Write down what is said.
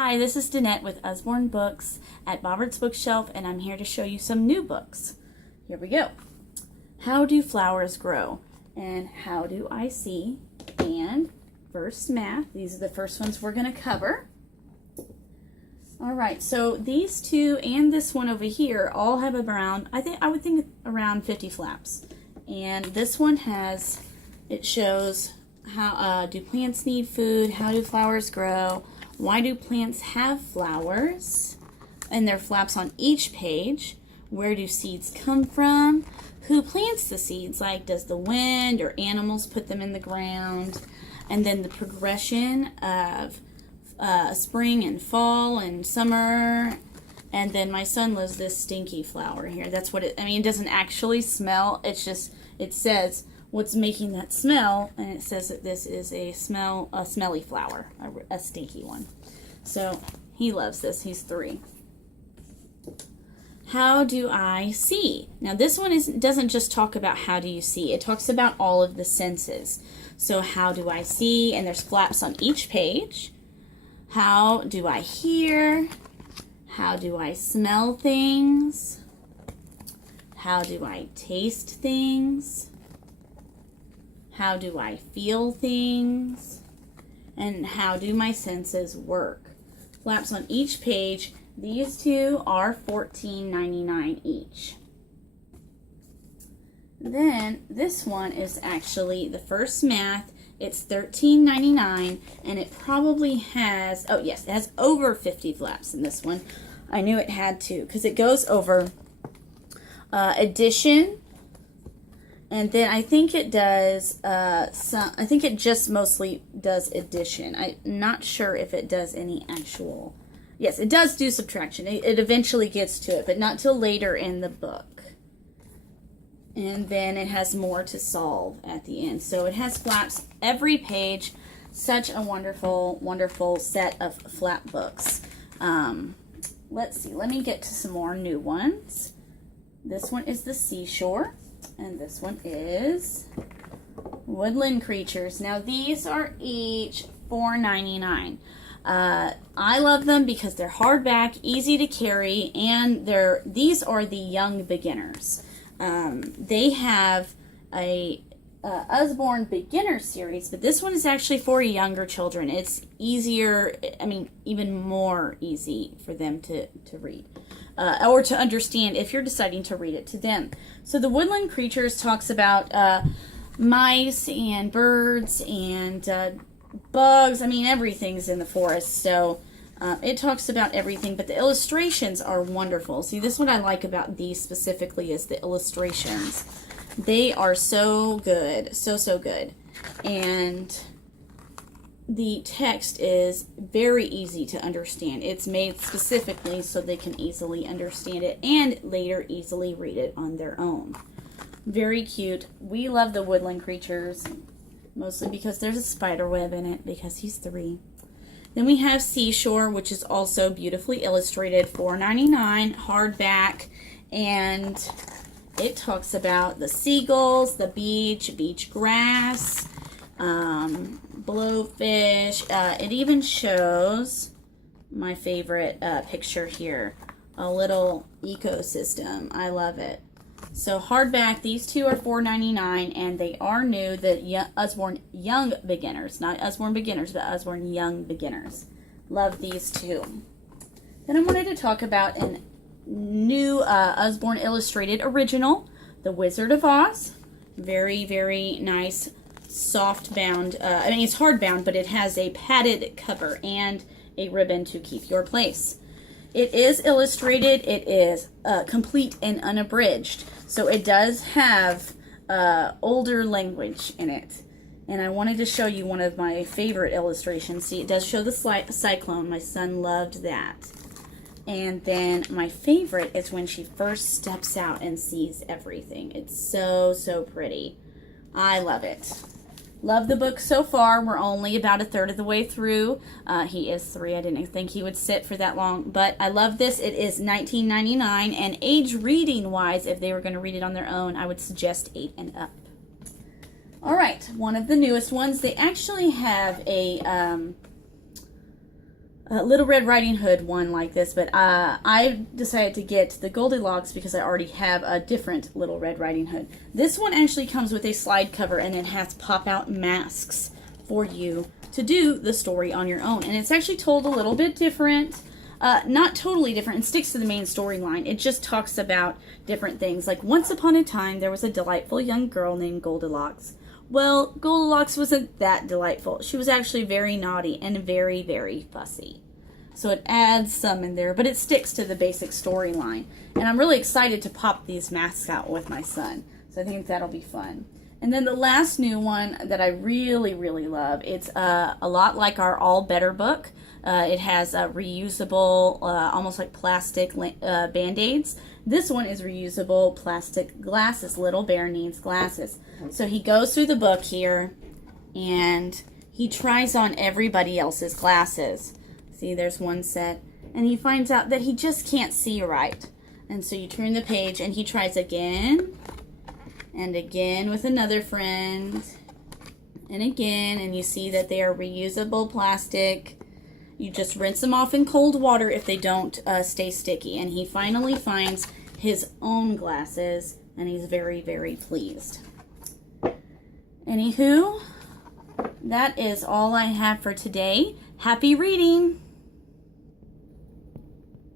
Hi, this is Danette with Usborne Books at Bobbert's Bookshelf, and I'm here to show you some new books. Here we go. How do flowers grow? And how do I see? And first math. These are the first ones we're going to cover. Alright, so these two and this one over here all have around, I would think around 50 flaps. And this one has, it shows how do plants need food, how do flowers grow, why do plants have flowers, and there are flaps on each page. Where do seeds come from? Who plants the seeds? Like, does the wind or animals put them in the ground? And then the progression of spring and fall and summer. And then my son loves this stinky flower here. That's what it, I mean, it doesn't actually smell. It's just, it says what's making that smell, and it says that this is a smelly flower, a stinky one. So he loves this. He's 3. How do I see? Now this one doesn't just talk about how do you see. It talks about all of the senses. So how do I see? And there's flaps on each page. How do I hear? How do I smell things? How do I taste things? How do I feel things? And how do my senses work? Flaps on each page. These two are $14.99 each. Then this one is actually the first math. It's $13.99, and it probably has, oh yes, it has over 50 flaps in this one. I knew it had to, because it goes over addition, and then I think it does I think it just mostly does addition. I'm not sure if it does any actual, yes, it does do subtraction. It eventually gets to it, but not till later in the book. And then it has more to solve at the end. So it has flaps every page. Such a wonderful, wonderful set of flap books. Let's see. Let me get to some more new ones. This one is The Seashore. And this one is Woodland Creatures. Now these are each $4.99. I love them because they're hardback, easy to carry, and these are the young beginners. They have a Usborne beginner series, but this one is actually for younger children. It's easier, I mean, even more easy for them to read. Or to understand if you're deciding to read it to them. So the Woodland Creatures talks about mice and birds and bugs. I mean, everything's in the forest. So it talks about everything, but the illustrations are wonderful. See, this is what I like about these specifically is the illustrations. They are so good, so good. And the text is very easy to understand. It's made specifically so they can easily understand it and later easily read it on their own. Very cute. We love the Woodland Creatures, mostly because there's a spider web in it, because he's 3. Then we have Seashore, which is also beautifully illustrated, $4.99, hardback, and it talks about the seagulls, the beach grass, blowfish. It even shows my favorite picture here, a little ecosystem. I love it. So hardback, these two are $4.99, and they are new, the Usborne Young Beginners. Not Usborne Beginners, but Usborne Young Beginners. Love these two. Then I wanted to talk about a new Usborne Illustrated original, The Wizard of Oz. Very, very nice, soft bound. I mean, it's hard bound, but it has a padded cover and a ribbon to keep your place. It is illustrated. It is complete and unabridged. So it does have older language in it. And I wanted to show you one of my favorite illustrations. See, it does show the cyclone. My son loved that. And then my favorite is when she first steps out and sees everything. It's so, so pretty. I love it. Love the book so far. We're only about a third of the way through. He is 3. I didn't think he would sit for that long, but I love this. It is $19.99, and age reading wise, if they were going to read it on their own, I would suggest 8 and up. All right, one of the newest ones. They actually have a Little Red Riding Hood one like this, but I decided to get the Goldilocks because I already have a different Little Red Riding Hood. This one actually comes with a slide cover, and it has pop-out masks for you to do the story on your own. And it's actually told a little bit different. Not totally different. It sticks to the main storyline. It just talks about different things. Like, once upon a time, there was a delightful young girl named Goldilocks. Well, Goldilocks wasn't that delightful. She was actually very naughty and very, very fussy. So it adds some in there, but it sticks to the basic storyline. And I'm really excited to pop these masks out with my son. So I think that'll be fun. And then the last new one that I really, really love, it's a lot like our All Better book. It has reusable, almost like plastic Band-Aids. This one is reusable plastic glasses. Little Bear needs glasses. So he goes through the book here, and he tries on everybody else's glasses. See, there's one set. And he finds out that he just can't see right. And so you turn the page, and he tries again, and again with another friend, and again, and you see that they are reusable plastic. You just rinse them off in cold water if they don't stay sticky. And he finally finds his own glasses, and he's very, very pleased. Anywho, that is all I have for today. Happy reading!